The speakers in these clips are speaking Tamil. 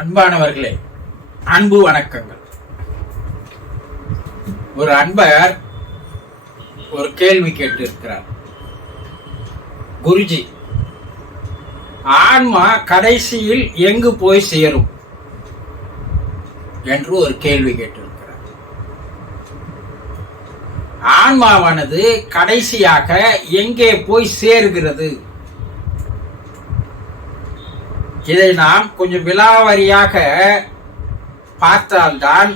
அன்பானவர்களே, அன்பு வணக்கங்கள். ஒரு அன்பர் ஒரு கேள்வி கேட்டு இருக்கிறார். குருஜி, ஆன்மா கடைசியில் எங்கு போய் சேரும் என்று ஒரு கேள்வி கேட்டிருக்கிறார். ஆன்மாவானது கடைசியாக எங்கே போய் சேர்கிறது? இதை நாம் கொஞ்சம் விலாவரியாக பார்த்தால்தான்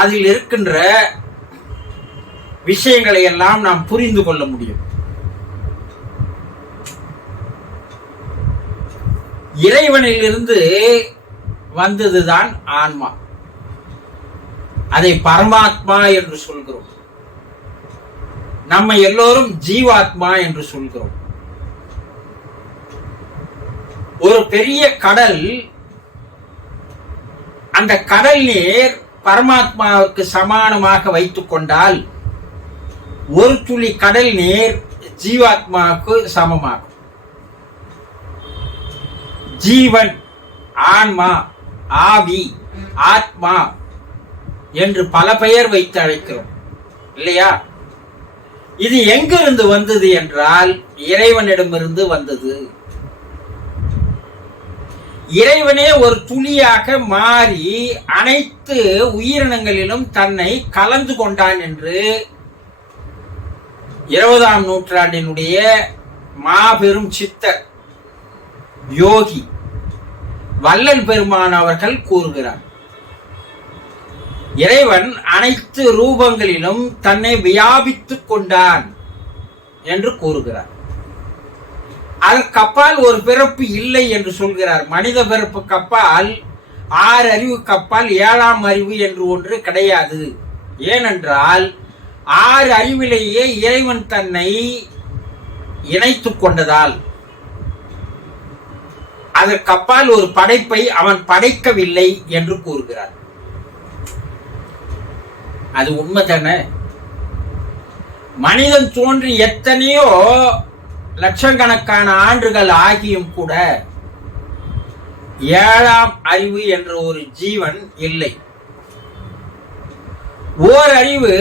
அதில் இருக்கின்ற விஷயங்களை எல்லாம் நாம் புரிந்து கொள்ள முடியும். இறைவனில் இருந்து வந்ததுதான் ஆன்மா. அதை பரமாத்மா என்று சொல்கிறோம். நம்ம எல்லோரும் ஜீவாத்மா என்று சொல்கிறோம். ஒரு பெரிய கடல், அந்த கடல் நீர் பரமாத்மாவுக்கு சமானமாக வைத்துக் கொண்டால் ஒரு துளி கடல் நீர் ஜீவாத்மாவுக்கு சமமாகும். ஜீவன், ஆன்மா, ஆவி, ஆத்மா என்று பல பெயர் வைத்து அழைக்கிறோம் இல்லையா? இது எங்கிருந்து வந்தது என்றால் இறைவனிடமிருந்து வந்தது. இறைவனே ஒரு துளியாக மாறி அனைத்து உயிரினங்களிலும் தன்னை கலந்து கொண்டான் என்று 20ஆம் நூற்றாண்டினுடைய மாபெரும் சித்தர் யோகி வள்ளல் பெருமான் அவர்கள் கூறுகிறார். இறைவன் அனைத்து ரூபங்களிலும் தன்னை வியாபித்துக் கொண்டான் என்று கூறுகிறார். அதற்கப்பால் ஒரு பிறப்பு இல்லை என்று சொல்கிறார். மனித பிறப்பு கப்பால் 6 அறிவு கப்பால் 7ஆம் அறிவு என்று ஒன்று கிடையாது. ஏனென்றால் 6 அறிவிலேயே இறைவன் தன்னை இணைத்துக் கொண்டதால் அதற்கப்பால் ஒரு படைப்பை அவன் படைக்கவில்லை என்று கூறுகிறார். அது உண்மைதானே? மனிதன் தோன்றி எத்தனையோ லட்சக்கணக்கான ஆண்டுகள் ஆகியும் கூட 7ஆம் அறிவு என்ற ஒரு ஜீவன் இல்லை. ஓர் அறிவு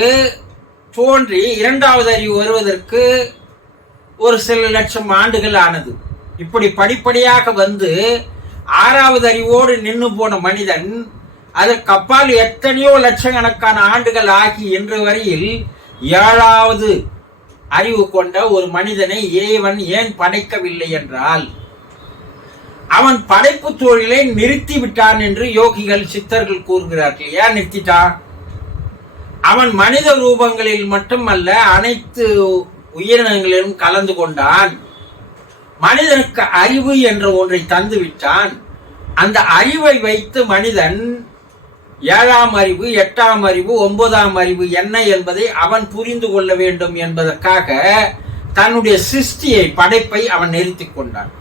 தோன்றி 2வது அறிவு வருவதற்கு ஒரு சில லட்சம் ஆண்டுகள் ஆனது. இப்படி படிப்படியாக வந்து 6வது அறிவோடு நின்று போன மனிதன் அதற்கப்பால் எத்தனையோ லட்சக்கணக்கான ஆண்டுகள் ஆகி இன்று வரையில் 7வது அறிவு கொண்ட ஒரு மனிதனை இறைவன் ஏன் படைக்கவில்லை என்றால் அவன் படைப்பு தொழிலை நிறுத்தி விட்டான் என்று யோகிகள் சித்தர்கள் கூறுகிறார்கள். ஏன் நிறுத்திட்டான்? அவன் மனித ரூபங்களில் மட்டுமல்ல அனைத்து உயிரினங்களிலும் கலந்து கொண்டான். மனிதனுக்கு அறிவு என்ற ஒன்றை தந்து விட்டான். அந்த அறிவை வைத்து மனிதன் 7ஆம் அறிவு, 8ஆம் அறிவு, 9ஆம் அறிவு என்ன என்பதை அவன் புரிந்து கொள்ள வேண்டும் என்பதற்காக தன்னுடைய சிருஷ்டியை, படைப்பை அவன் நிறுத்திக் கொண்டான்.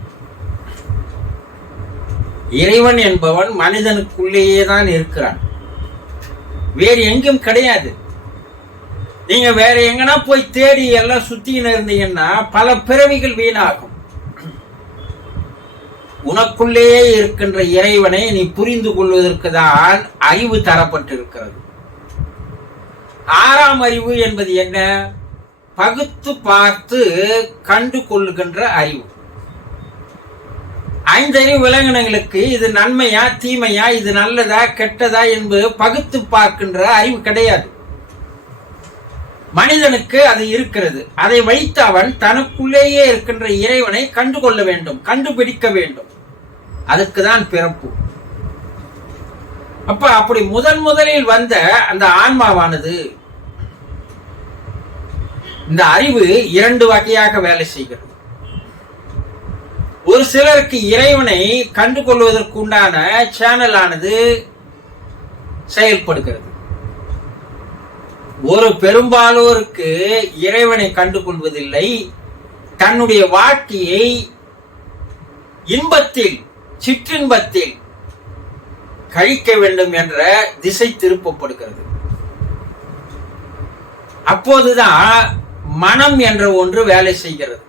இறைவன் என்பவன் மனிதனுக்குள்ளேயே தான் இருக்கிறான், வேறு எங்கும் கிடையாது. நீங்க வேற எங்கன்னா போய் தேடி எல்லாம் சுத்தின்னு இருந்தீங்கன்னா பல பிறவிகள் வீணாகும். உனக்குள்ளேயே இருக்கின்ற இறைவனை நீ புரிந்து கொள்வதற்கு தான் அறிவு தரப்பட்டிருக்கிறது. 6ஆம் அறிவு என்பது என்ன? பகுத்து பார்த்து கண்டு கொள்ளுகின்ற அறிவு. 5 அறிவு விலங்கினங்களுக்கு இது நன்மையா தீமையா, இது நல்லதா கெட்டதா என்பது பகுத்து பார்க்கின்ற அறிவு கிடையாது. மனிதனுக்கு அது இருக்கிறது. அதை வைத்து அவன் தனக்குள்ளேயே இருக்கின்ற இறைவனை கண்டுகொள்ள வேண்டும், கண்டுபிடிக்க வேண்டும். அதுக்குதான் பிறப்பு. அப்படி முதலில் வந்த அந்த ஆன்மாவானது, இந்த அறிவு 2 வகையாக வேலை செய்கிறது. ஒரு சிலருக்கு இறைவனை கண்டுகொள்வதற்கு உண்டான சேனல் ஆனது செயல்படுகிறது. ஒரு பெரும்பாலோருக்கு இறைவனை கண்டுகொள்வதில்லை. தன்னுடைய வாழ்க்கையை இன்பத்தில், சிற்றின்பத்தில் கழிக்க வேண்டும் என்ற திசை திருப்பப்படுகிறது. அப்போதுதான் மனம் என்ற ஒன்று வேலை செய்கிறது.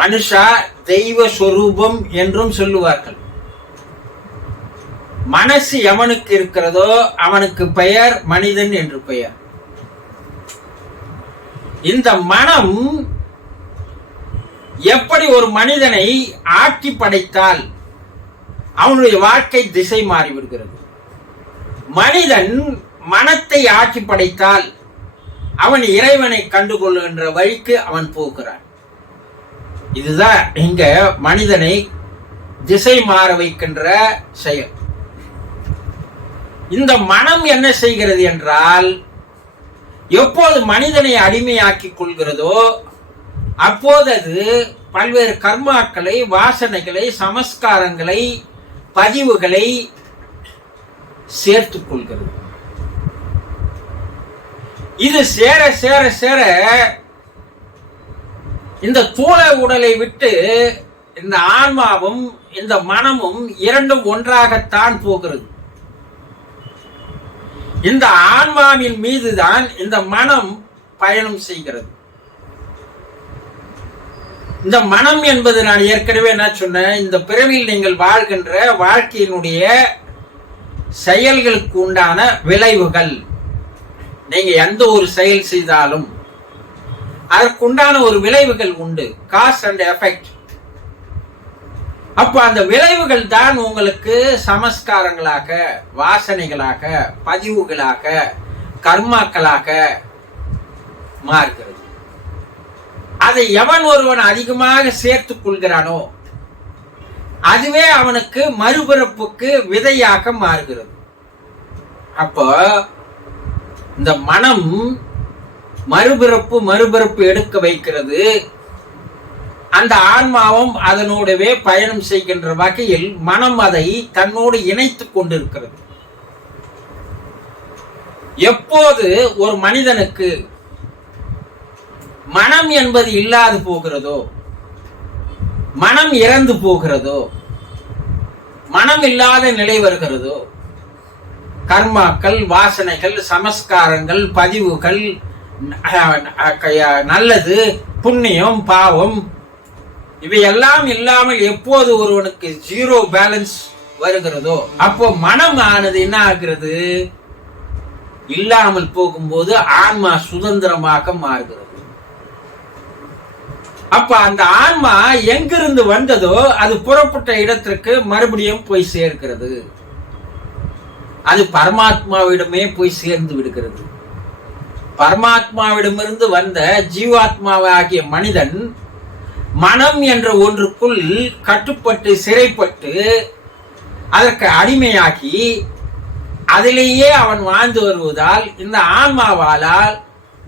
மனுஷா தெய்வ சொரூபம் என்றும் சொல்லுவார்கள். மனசு எவனுக்கு இருக்கிறதோ அவனுக்கு பெயர் மனிதன் என்று பெயர். இந்த மனம் எப்படி ஒரு மனிதனை ஆட்டி படைத்தால் அவனுடைய வாழ்க்கை திசை மாறிவிடுகிறது. மனிதன் மனத்தை ஆட்டி படைத்தால் அவன் இறைவனை கண்டுகொள்கின்ற வழிக்கு அவன் போகிறான். இதுதான் இங்க மனிதனை திசை மாற வைக்கின்ற செயல். இந்த மனம் என்ன செய்கிறது என்றால், எப்போது மனிதனை அடிமையாக்கிக் கொள்கிறதோ அப்போது அது பல்வேறு கர்மாக்களை, வாசனைகளை, சமஸ்காரங்களை, பதிவுகளை சேர்த்துக் கொள்கிறது. இது சேர சேர சேர இந்த தூள உடலை விட்டு இந்த ஆன்மாவும் இந்த மனமும் இரண்டும் ஒன்றாகத்தான் போகிறது. இந்த ஆன்மாவின் மீதுதான் இந்த மனம் பயணம் செய்கிறது. இந்த மனம் என்பது நான் ஏற்கனவே என்ன சொன்னேன், இந்த பிறவியில் நீங்கள் வாழ்கின்ற வாழ்க்கையினுடைய செயல்களுக்கு உண்டான விளைவுகள். நீங்க எந்த ஒரு செயல் செய்தாலும் அதற்குண்டான ஒரு விளைவுகள் உண்டு, காஸ் அண்ட் எஃபெக்ட். அப்ப அந்த விளைவுகள் தான் உங்களுக்கு சமஸ்காரங்களாக, வாசனைகளாக, பதிவுகளாக, கர்மாக்களாக மாறுகிறது. அதை எவன் ஒருவன் அதிகமாக சேர்த்துக் கொள்கிறானோ அதுவே அவனுக்கு மறுபிறப்புக்கு விதையாக மாறுகிறது. அப்போ இந்த மனம் மறுபிறப்பு எடுக்க வைக்கிறது. அந்த ஆன்மாவும் அதனோடவே பயணம் செய்கின்ற வகையில் மனம் அதை தன்னோடு இணைத்துக் கொண்டிருக்கிறது. எப்போது ஒரு மனிதனுக்கு மனம் என்பது இல்லாது போகிறதோ, மனம் இறந்து போகிறதோ, மனம் இல்லாத நிலை வருகிறதோ, கர்மாக்கள், வாசனைகள், சமஸ்காரங்கள், பதிவுகள், நல்லது, புண்ணியம், பாவம் இவையெல்லாம் இல்லாமல் எப்போது ஒருவனுக்கு ஜீரோ பேலன்ஸ் வருகிறதோ அப்போ மனம் ஆனது என்ன ஆகிறது, இல்லாமல் போகும்போது ஆன்மா சுதந்திரமாக மாறுகிறது. அப்ப அந்த ஆன்மா எங்கிருந்து வந்ததோ அது புறப்பட்ட இடத்திற்கு மறுபடியும் போய் சேர்க்கிறது. அது பரமாத்மாவிடமே போய் சேர்ந்து விடுகிறது. பரமாத்மாவிடமிருந்து வந்த ஜீவாத்மாவாகிய மனிதன் மனம் என்ற ஒன்றுக்குள் கட்டுப்பட்டு சிறைப்பட்டு அதற்கு அடிமையாகி அதிலேயே அவன் வாழ்ந்து வருவதால் இந்த ஆன்மாவால்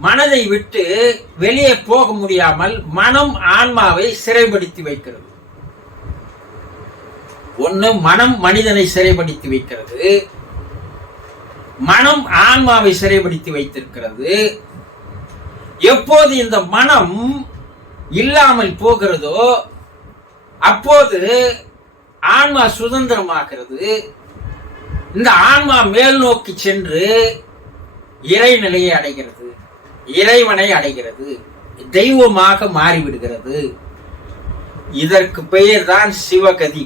மனதை விட்டு வெளியே போக முடியாமல் மனம் ஆன்மாவை சிறைப்படுத்தி வைக்கிறது. ஒண்ணு மனம் மனிதனை சிறைப்படுத்தி வைக்கிறது, மனம் ஆன்மாவை சிறைப்படுத்தி வைத்திருக்கிறது. எப்போது இந்த மனம் இல்லாமல் போகிறதோ அப்போது ஆன்மா சுதந்திரமாகிறது. இந்த ஆன்மா மேல் நோக்கி சென்று இறைநிலையை அடைகிறது, இறைவனை அடைகிறது, தெய்வமாக மாறிவிடுகிறது. இதற்கு பெயர்தான் சிவகதி,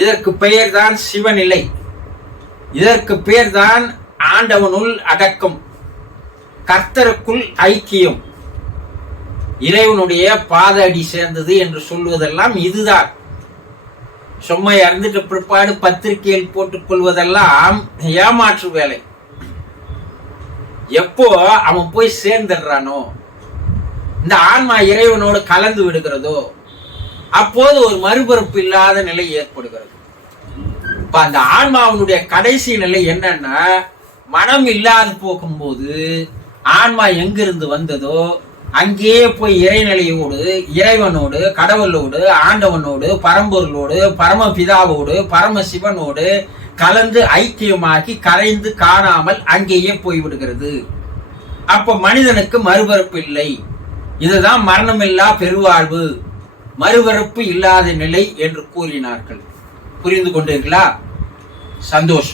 இதற்கு பெயர்தான் சிவநிலை, இதற்கு பெயர்தான் ஆண்டவனுள் அடக்கம், கர்த்தருக்குள் ஐக்கியம், இறைவனுடைய பாத அடி சேர்ந்தது என்று சொல்வதெல்லாம் இதுதான். சும்மா இறந்துட்டு பிற்பாடு பத்திரிகையில் போட்டுக் கொள்வதெல்லாம் ஏமாற்று வேலை. எப்போ அவன் போய் சேர்ந்துடுறானோ, இந்த ஆன்மா இறைவனோடு கலந்து விடுகிறதோ அப்போது ஒரு மறுபிறப்பு இல்லாத நிலை ஏற்படுகிறது. இப்ப அந்த ஆன்மாவனுடைய கடைசி நிலை என்னன்னா, மனம் இல்லாது போகும்போது ஆன்மா எங்கிருந்து வந்ததோ அங்கேயே போய் இறைநிலையோடு, இறைவனோடு, கடவுளோடு, ஆண்டவனோடு, பரம்பொருளோடு, பரமபிதாவோடு, பரமசிவனோடு கலந்து ஐக்கியமாகி கரைந்து காணாமல் அங்கேயே போய்விடுகிறது. அப்ப மனிதனுக்கு மறுபிறப்பு இல்லை. இதுதான் மரணமில்லா பெருவாழ்வு, மறுபிறப்பு இல்லாத நிலை என்று கூறினார்கள். புரிந்து கொண்டீர்களா? சந்தோஷம்.